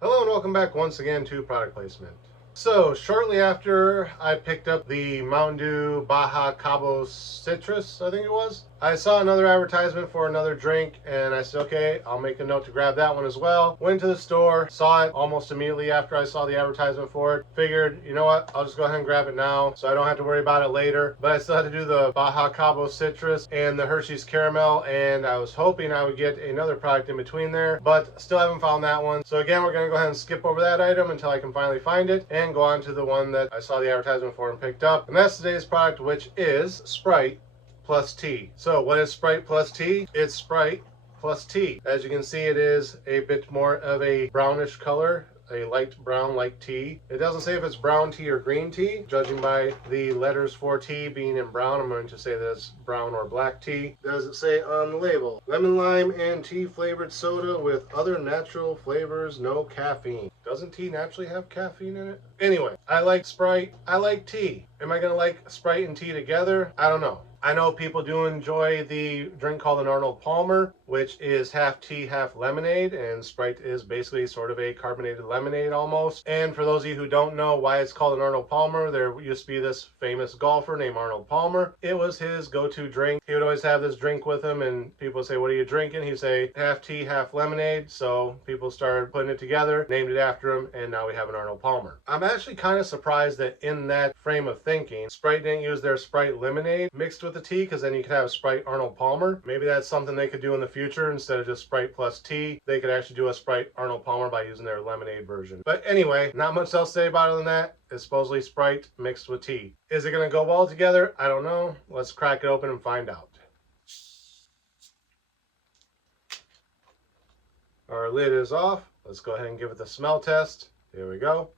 Hello and welcome back once again to product placement. So shortly after I picked up the Mountain Dew Baja Cabo Citrus, I think it was, I saw another advertisement for another drink and I said, okay, I'll make a note to grab that one as well. Went to the store, saw it almost immediately after I saw the advertisement for it. Figured, you know what, I'll just go ahead and grab it now so I don't have to worry about it later. But I still had to do the Baja Cabo Citrus and the Hershey's Caramel, and I was hoping I would get another product in between there, but still haven't found that one. So again, we're gonna go ahead and skip over that item until I can finally find it and go on to the one that I saw the advertisement for and picked up. And that's today's product, which is Sprite plus tea. So what is Sprite plus tea? It's Sprite plus tea. As you can see, it is a bit more of a brownish color, a light brown like tea. It doesn't say if it's brown tea or green tea. Judging by the letters for tea being in brown, I'm going to say that it's brown or black tea. Does it say on the label? Lemon, lime, and tea flavored soda with other natural flavors, no caffeine. Doesn't tea naturally have caffeine in it? Anyway, I like Sprite. I like tea. Am I going to like Sprite and tea together? I don't know. I know people do enjoy the drink called an Arnold Palmer, which is half tea, half lemonade, and Sprite is basically sort of a carbonated lemonade almost. And for those of you who don't know why it's called an Arnold Palmer, there used to be this famous golfer named Arnold Palmer. It was his go-to drink. He would always have this drink with him, and people would say, what are you drinking? He'd say, half tea, half lemonade. So people started putting it together, named it after him, and now we have an Arnold Palmer. I'm actually kind of surprised that in that frame of thinking, Sprite didn't use their Sprite lemonade mixed with the tea, because then you could have Sprite Arnold Palmer. Maybe that's something they could do in the future. Instead of just Sprite plus tea, they could actually do a Sprite Arnold Palmer by using their lemonade version. But anyway, not much else to say about it than that. It's supposedly Sprite mixed with tea. Is it going to go well together? I don't know. Let's crack it open and find out. Our lid is off. Let's go ahead and give it the smell test. Here we go.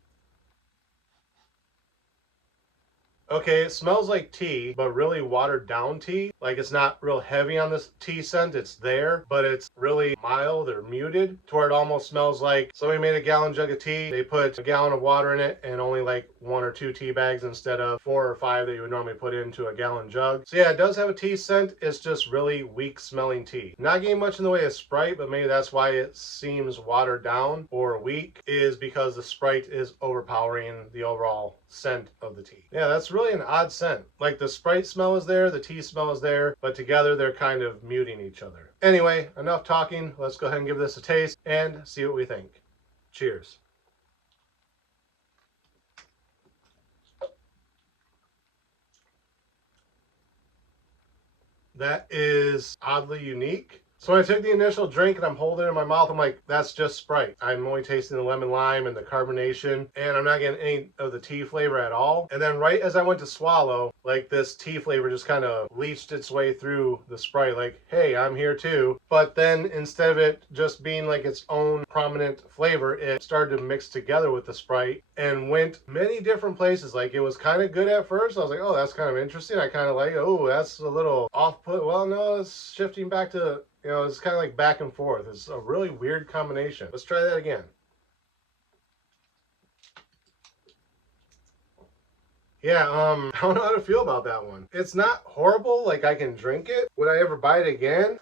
Okay, it smells like tea, but really watered down tea. Like it's not real heavy on this tea scent. It's there, but it's really mild or muted to where it almost smells like somebody made a gallon jug of tea. They put a gallon of water in it and only like 1 or 2 tea bags instead of 4 or 5 that you would normally put into a gallon jug. So yeah, it does have a tea scent. It's just really weak smelling tea. Not getting much in the way of Sprite, but maybe that's why it seems watered down or weak, is because the Sprite is overpowering the overall scent of the tea. Yeah, that's really an odd scent. Like the Sprite smell is there, the tea smell is there, but together they're kind of muting each other. Anyway, enough talking. Let's go ahead and give this a taste and see what we think. Cheers. That is oddly unique. So when I took the initial drink and I'm holding it in my mouth, I'm like, that's just Sprite. I'm only tasting the lemon lime and the carbonation, and I'm not getting any of the tea flavor at all. And then right as I went to swallow, like this tea flavor just kind of leached its way through the Sprite, like, hey, I'm here too. But then instead of it just being like its own prominent flavor, it started to mix together with the Sprite and went many different places. Like it was kind of good at first. I was like, oh, that's kind of interesting. I kind of like, oh, that's a little off-put. Well, no, it's shifting back to, it's kind of like back and forth. It's a really weird combination. Let's try that again. Yeah, I don't know how to feel about that one. It's not horrible, like I can drink it. Would I ever buy it again?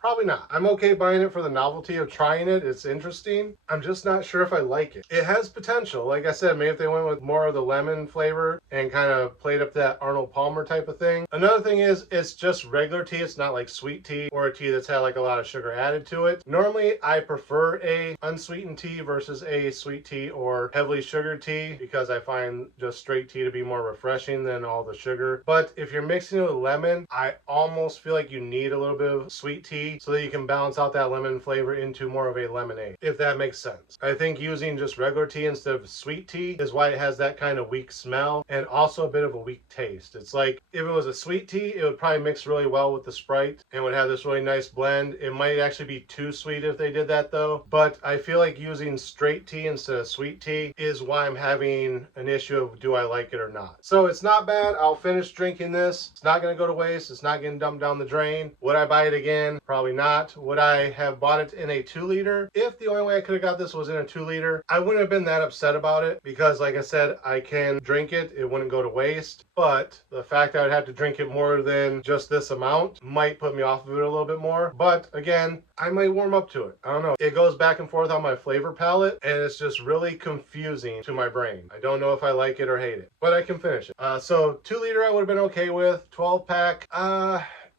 Probably not. I'm okay buying it for the novelty of trying it. It's interesting. I'm just not sure if I like it. It has potential. Like I said, maybe if they went with more of the lemon flavor and kind of played up that Arnold Palmer type of thing. Another thing is it's just regular tea. It's not like sweet tea or a tea that's had like a lot of sugar added to it. Normally, I prefer a unsweetened tea versus a sweet tea or heavily sugared tea because I find just straight tea to be more refreshing than all the sugar. But if you're mixing it with lemon, I almost feel like you need a little bit of sweet tea so that you can balance out that lemon flavor into more of a lemonade, if that makes sense. I think using just regular tea instead of sweet tea is why it has that kind of weak smell and also a bit of a weak taste. It's like if it was a sweet tea, it would probably mix really well with the Sprite and would have this really nice blend. It might actually be too sweet if they did that though, but I feel like using straight tea instead of sweet tea is why I'm having an issue of do I like it or not. So it's not bad. I'll finish drinking this. It's not going to go to waste. It's not getting dumped down the drain. Would I buy it again? Probably Probably not. Would I have bought it in a 2-liter? If the only way I could have got this was in a 2-liter, I wouldn't have been that upset about it because, like I said, I can drink it. It wouldn't go to waste. But the fact that I'd have to drink it more than just this amount might put me off of it a little bit more. But again, I might warm up to it. I don't know. It goes back and forth on my flavor palette, and it's just really confusing to my brain. I don't know if I like it or hate it, but I can finish it. So 2-liter I would have been okay with. 12-pack,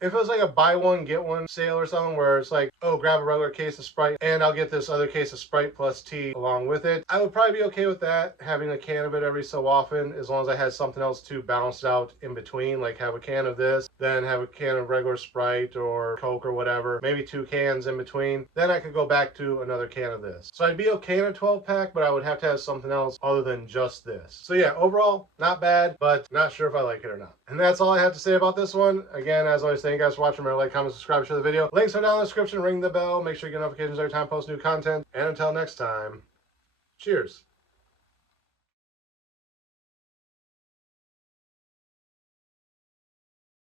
if it was like a buy one, get one sale or something where it's like, oh, grab a regular case of Sprite and I'll get this other case of Sprite plus tea along with it, I would probably be okay with that, having a can of it every so often, as long as I had something else to balance it out in between, like have a can of this, then have a can of regular Sprite or Coke or whatever, maybe 2 cans in between, then I could go back to another can of this. So I'd be okay in a 12-pack, but I would have to have something else other than just this. So yeah, overall, not bad, but not sure if I like it or not. And that's all I have to say about this one. Again, as always, thank you guys for watching. Remember to like, comment, subscribe, share the video. Links are down in the description. Ring the bell. Make sure you get notifications every time I post new content. And until next time, cheers.